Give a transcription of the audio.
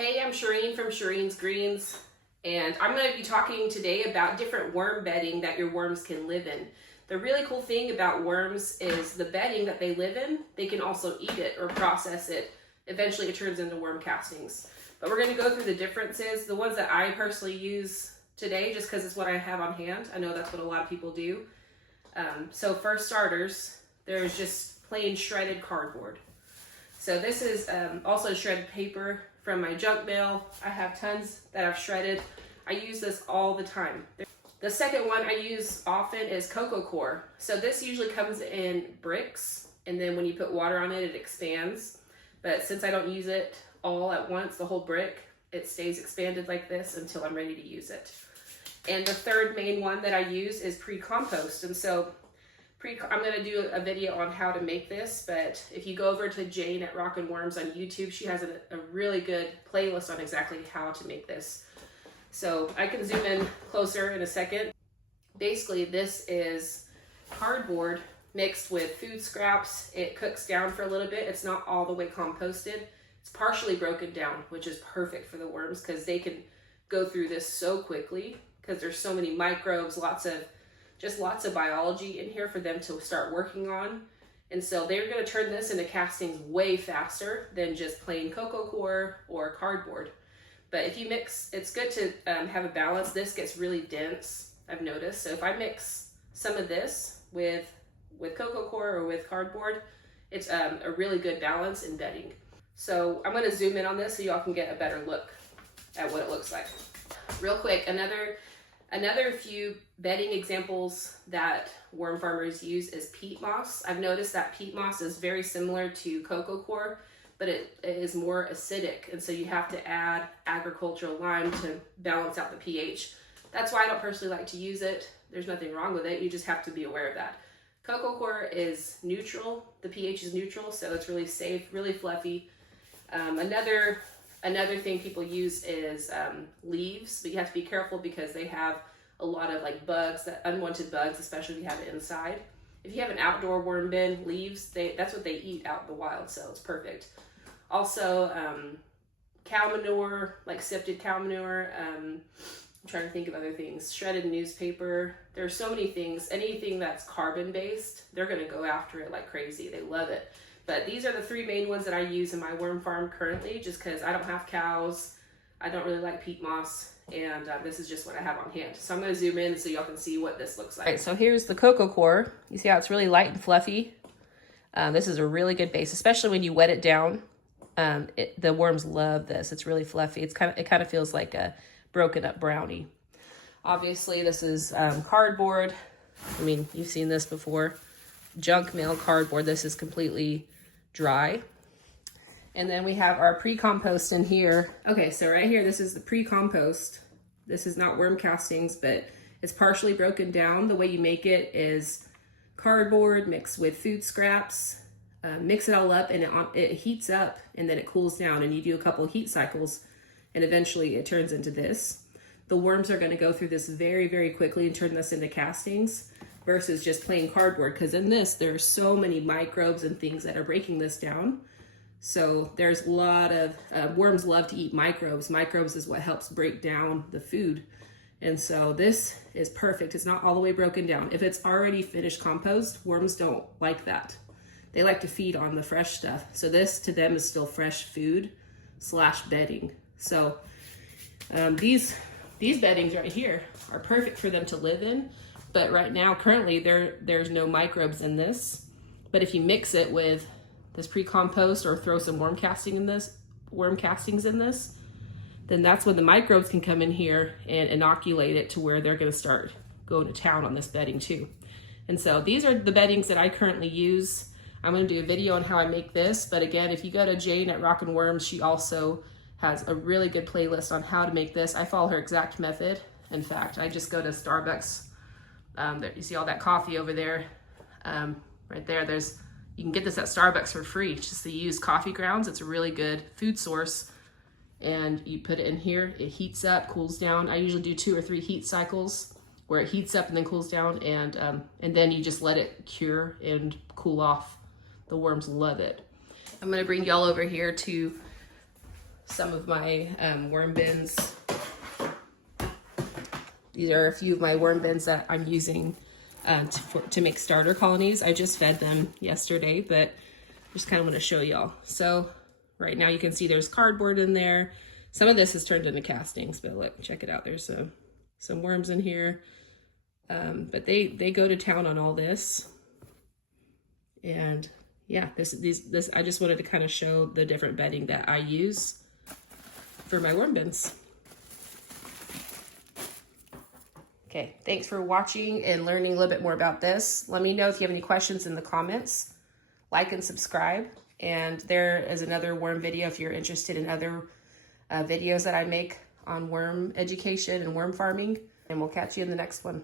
Hey, I'm Cherene from Cherene's Greens, and I'm going to be talking today about different worm bedding that your worms can live in. The really cool thing about worms is the bedding that they live in, they can also eat it or process it. Eventually it turns into worm castings. But we're going to go through the differences. The ones that I personally use today, just because it's what I have on hand. I know that's what a lot of people do. So for starters, there's just plain shredded cardboard. So this is also shredded paper from my junk mail. I have tons that I've shredded. I use this all the time. The second one I use often is Coco Coir. So this usually comes in bricks, and then when you put water on it, it expands. But since I don't use it all at once, the whole brick, it stays expanded like this until I'm ready to use it. And the third main one that I use is Pre-Compost. And so I'm going to do a video on how to make this, but if you go over to Jane at Rockin' Worms on YouTube, she has a really good playlist on exactly how to make this. So I can zoom in closer in a second. Basically, this is cardboard mixed with food scraps. It cooks down for a little bit. It's not all the way composted. It's partially broken down, which is perfect for the worms because they can go through this so quickly because there's so many microbes, lots of biology in here for them to start working on. And so they're going to turn this into castings way faster than just plain Coco Coir or cardboard. But if you mix, it's good to have a balance. This gets really dense, I've noticed. So if I mix some of this with Coco Coir or with cardboard, it's a really good balance in bedding. So I'm going to zoom in on this so y'all can get a better look at what it looks like. Real quick, another few bedding examples that worm farmers use is peat moss. I've noticed that peat moss is very similar to Coco Coir, but it is more acidic, and so you have to add agricultural lime to balance out the pH. That's why I don't personally like to use it. There's nothing wrong with it, you just have to be aware of that. Coco Coir is neutral, the pH is neutral, so it's really safe, really fluffy. Another thing people use is leaves, but you have to be careful because they have a lot of like bugs, unwanted bugs, especially if you have it inside. If you have an outdoor worm bin, leaves, that's what they eat out in the wild, so it's perfect. Also, cow manure, like sifted cow manure. I'm trying to think of other things. Shredded newspaper. There's so many things. Anything that's carbon-based, they're going to go after it like crazy. They love it. But these are the three main ones that I use in my worm farm currently, just because I don't have cows. I don't really like peat moss, and this is just what I have on hand. So I'm going to zoom in so y'all can see what this looks like. All right, so here's the Coco Coir. You see how it's really light and fluffy? This is a really good base, especially when you wet it down. The worms love this. It's really fluffy. It kind of feels like a broken up brownie. Obviously, this is cardboard. I mean, you've seen this before. Junk mail cardboard. This is completely dry. And then we have our pre-compost in here. Okay, so right here, this is the pre-compost. This is not worm castings, but it's partially broken down. The way you make it is cardboard mixed with food scraps. Mix it all up, and it heats up, and then it cools down, and you do a couple of heat cycles, and eventually it turns into this. The worms are going to go through this very, very quickly and turn this into castings versus just plain cardboard, because in this, there are so many microbes and things that are breaking this down. So there's a lot of, worms love to eat microbes. Microbes is what helps break down the food. And so this is perfect. It's not all the way broken down. If it's already finished compost, worms don't like that. They like to feed on the fresh stuff. So this to them is still fresh food / bedding. So these beddings right here are perfect for them to live in. But right now, currently, there's no microbes in this. But if you mix it with this pre-compost or throw some worm castings in this, then that's when the microbes can come in here and inoculate it to where they're going to start going to town on this bedding too. And so these are the beddings that I currently use. I'm going to do a video on how I make this, but again, if you go to Jane at Rockin' Worms, she also has a really good playlist on how to make this. I follow her exact method. In fact, I just go to Starbucks. You see all that coffee over there, right there. You can get this at Starbucks for free. It's just to use coffee grounds. It's a really good food source, and you put it in here. It heats up, cools down. I usually do 2 or 3 heat cycles where it heats up and then cools down, and then you just let it cure and cool off. The worms love it. I'm gonna bring y'all over here to some of my worm bins. These are a few of my worm bins that I'm using to make starter colonies. I just fed them yesterday, but just kind of want to show y'all. So right now you can see there's cardboard in there. Some of this has turned into castings, but look, check it out. There's some worms in here. But they go to town on all this. And yeah, this I just wanted to kind of show the different bedding that I use for my worm bins. Okay, thanks for watching and learning a little bit more about this. Let me know if you have any questions in the comments. Like and subscribe. And there is another worm video if you're interested in other videos that I make on worm education and worm farming. And we'll catch you in the next one.